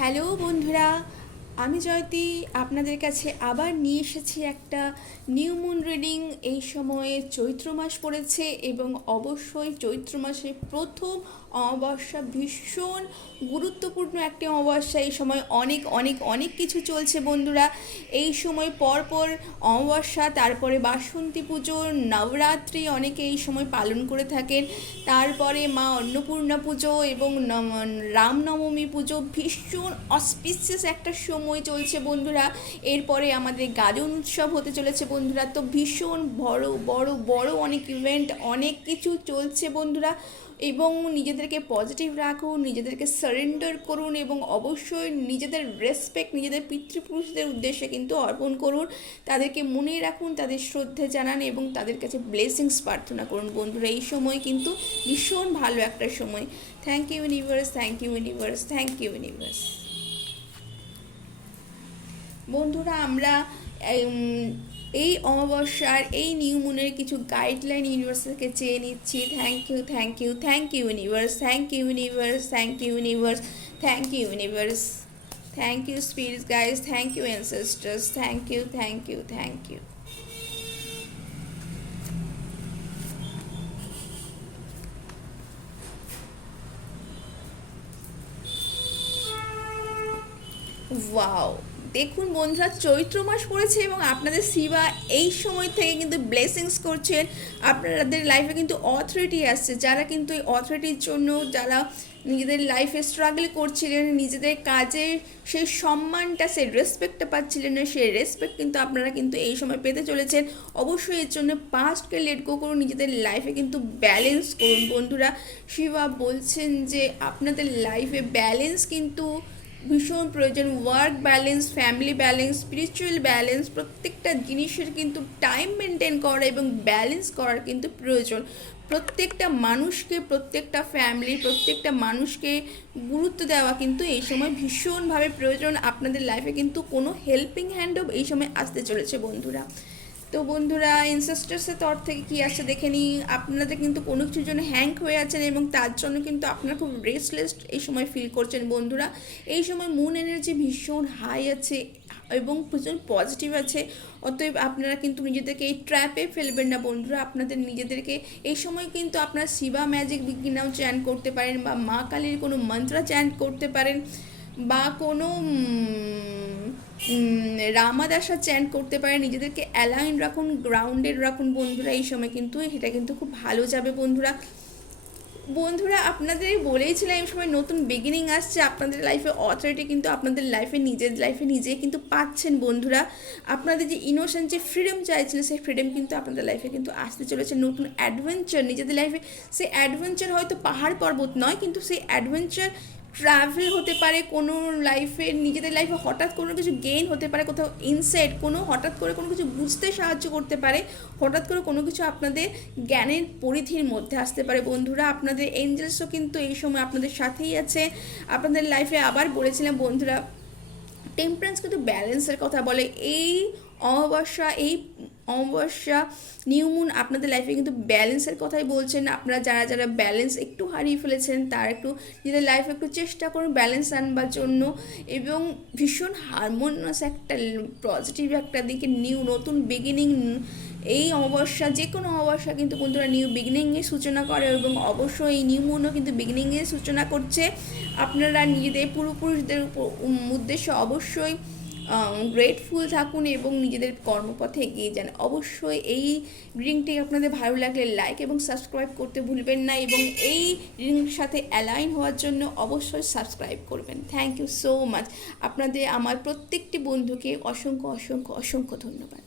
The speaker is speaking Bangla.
হ্যালো বন্ধুরা, আমি জয়তী আপনাদের কাছে আবার নিয়ে এসেছি একটা নিউ মুন রিডিং। এই সময়ে চৈত্র মাস পড়েছে এবং অবশ্যই চৈত্র মাসে প্রথম অমাবস্যা ভীষণ গুরুত্বপূর্ণ একটি অমাবস্যা। এই সময় অনেক অনেক অনেক কিছু চলছে বন্ধুরা। এই সময় পরপর অমাবস্যা, তারপরে বাসন্তী পুজো, নবরাত্রি অনেকে এই সময় পালন করে থাকেন। তারপরে মা অন্নপূর্ণা পুজো এবং রামনবমী পুজো। ভীষণ অসপিসিয়াস একটা সময় চলছে বন্ধুরা। এরপরে আমাদের গাজন উৎসব হতে চলেছে বন্ধুরা। তো ভীষণ বড় বড় বড় অনেক ইভেন্ট, অনেক কিছু চলছে বন্ধুরা। এবং নিজেদেরকে পজিটিভ রাখুন, নিজেদেরকে সারেন্ডার করুন এবং অবশ্যই নিজেদের রেসপেক্ট নিজেদের পিতৃপুরুষদের উদ্দেশ্যে কিন্তু অর্পণ করুন। তাদেরকে মনে রাখুন, তাদের শ্রদ্ধা জানান এবং তাদের কাছে ব্লেসিংস প্রার্থনা করুন বন্ধুরা। এই সময় কিন্তু ভীষণ ভালো একটা সময়। Thank you universe, thank you universe, thank you universe. বন্ধুরা, আমরা এই অমাবস্যার এই নিউ মুনের কিছু গাইডলাইন ইউনিভার্স থেকে চেয়ে নিচ্ছি। Thank you, thank you, thank you universe, thank you universe, thank you universe, thank you universe, thank you spirits guys, thank you ancestors, thank you, thank you, thank you. Wow, দেখুন বন্ধুরা, চৈত্র মাস পড়েছে এবং আপনাদের শিবা এই সময় থেকে কিন্তু ব্লেসিংস করছেন। আপনাদের লাইফে কিন্তু অথরিটি আসছে। যারা কিন্তু এই অথরিটির জন্য যারা নিজেদের লাইফে স্ট্রাগল করছিলেন, নিজেদের কাজে সেই সম্মানটা, সেই রেসপেক্টটা পাচ্ছিলেন না, সেই রেসপেক্ট কিন্তু আপনারা কিন্তু এই সময় পেতে চলেছেন। অবশ্যই এর জন্য পাস্টকে লেট গো করুন, নিজেদের লাইফে কিন্তু ব্যালেন্স করুন বন্ধুরা। শিবা বলছেন যে আপনাদের লাইফে ব্যালেন্স কিন্তু ভীষণ প্রয়োজন। Work balance, family balance, spiritual balance, প্রত্যেকটা জিনিসের কিন্তু টাইম মেনটেন করা এবং ব্যালেন্স করার কিন্তু প্রয়োজন। প্রত্যেকটা মানুষকে, প্রত্যেকটা ফ্যামিলি, প্রত্যেকটা মানুষকে গুরুত্ব দেওয়া কিন্তু এই সময় ভীষণভাবে প্রয়োজন। আপনাদের লাইফে কিন্তু কোনো হেল্পিং হ্যান্ডও এই সময় আসতে চলেছে বন্ধুরা। তো বন্ধুরা, এনসেস্টার্সের তরফ থেকে কী আসছে দেখে নিই। আপনাদের কিন্তু কোনো কিছুর জন্য হ্যাঙ্ক হয়ে আছেন এবং তার জন্য কিন্তু আপনারা খুব রেস্টলেস এই সময় ফিল করছেন বন্ধুরা। এই সময় মুন এনার্জি ভীষণ হাই আছে এবং ভীষণ পজিটিভ আছে। অতএব আপনারা কিন্তু নিজেদেরকে এই ট্র্যাপে ফেলবেন না বন্ধুরা। আপনাদের নিজেদেরকে এই সময় কিন্তু আপনারা শিবা ম্যাজিক বিজ্ঞানাও চ্যান্ট করতে পারেন বা মা কালীর কোনো মন্ত্র চ্যান্ট করতে পারেন বা কোনো রামাদাসা চ্যান্ট করতে পারেন। নিজেদেরকে অ্যালাইন রাখুন, গ্রাউন্ডেড রাখুন বন্ধুরা। এই সময় কিন্তু এটা কিন্তু খুব ভালো যাবে বন্ধুরা। বন্ধুরা, আপনাদের বলেইছিলাম এই সময় নতুন বিগিনিং আসছে আপনাদের লাইফে। অথরিটি কিন্তু আপনাদের লাইফে, নিজের লাইফে নিজে কিন্তু পাচ্ছেন বন্ধুরা। আপনাদের যে ইনোসেন্ট, যে ফ্রিডম চাইছিলেন, সেই ফ্রিডম কিন্তু আপনাদের লাইফে কিন্তু আসতে চলেছে। নতুন অ্যাডভেঞ্চার নিজেদের লাইফে, সেই অ্যাডভেঞ্চার হয়তো পাহাড় পর্বত নয়, কিন্তু সেই অ্যাডভেঞ্চার ট্রাভেল হতে পারে কোনো লাইফে, নিজেদের লাইফে হঠাৎ কোনো কিছু গেইন হতে পারে, কোথাও ইনসাইট কোনো হঠাৎ করে কোনো কিছু বুঝতে সাহায্য করতে পারে, হঠাৎ করে কোনো কিছু আপনাদের জ্ঞানের পরিধির মধ্যে আসতে পারে বন্ধুরা। আপনাদের এঞ্জেলসও কিন্তু এই সময় আপনাদের সাথেই আছে। আপনাদের লাইফে আবার বলেছিলাম বন্ধুরা, টেম্পারেন্স কিন্তু ব্যালেন্সের কথা বলে। এই অমাবস্যা নিউ মুন আপনাদের লাইফে কিন্তু ব্যালেন্সের কথাই বলছেন। আপনারা যারা যারা ব্যালেন্স একটু হারিয়ে ফেলেছেন, তারা একটু নিজেদের লাইফে একটু চেষ্টা করুন ব্যালেন্স আনবার জন্য এবং ভীষণ হারমোনিয়াস একটা পজিটিভ একটা দিকে নতুন বিগিনিং। এই অমাবস্যা, যে কোনো অমাবস্যা কিন্তু বন্ধুরা নিউ বিগিনিংয়ের সূচনা করে এবং অবশ্যই এই নিউ মুনও কিন্তু বিগিনিংয়ের সূচনা করছে। আপনারা নিজেদের পূর্বপুরুষদের উদ্দেশ্যে অবশ্যই গ্রেটফুল থাকুন এবং নিজেদের কর্মপথে এগিয়ে যান। অবশ্যই এই রিডিংটি আপনাদের ভালো লাগলে লাইক এবং সাবস্ক্রাইব করতে ভুলবেন না এবং এই রিডিংয়ের সাথে অ্যালাইন হওয়ার জন্য অবশ্যই সাবস্ক্রাইব করবেন। Thank you so much. আপনাদের আমার প্রত্যেকটি বন্ধুকে অসংখ্য অসংখ্য অসংখ্য ধন্যবাদ।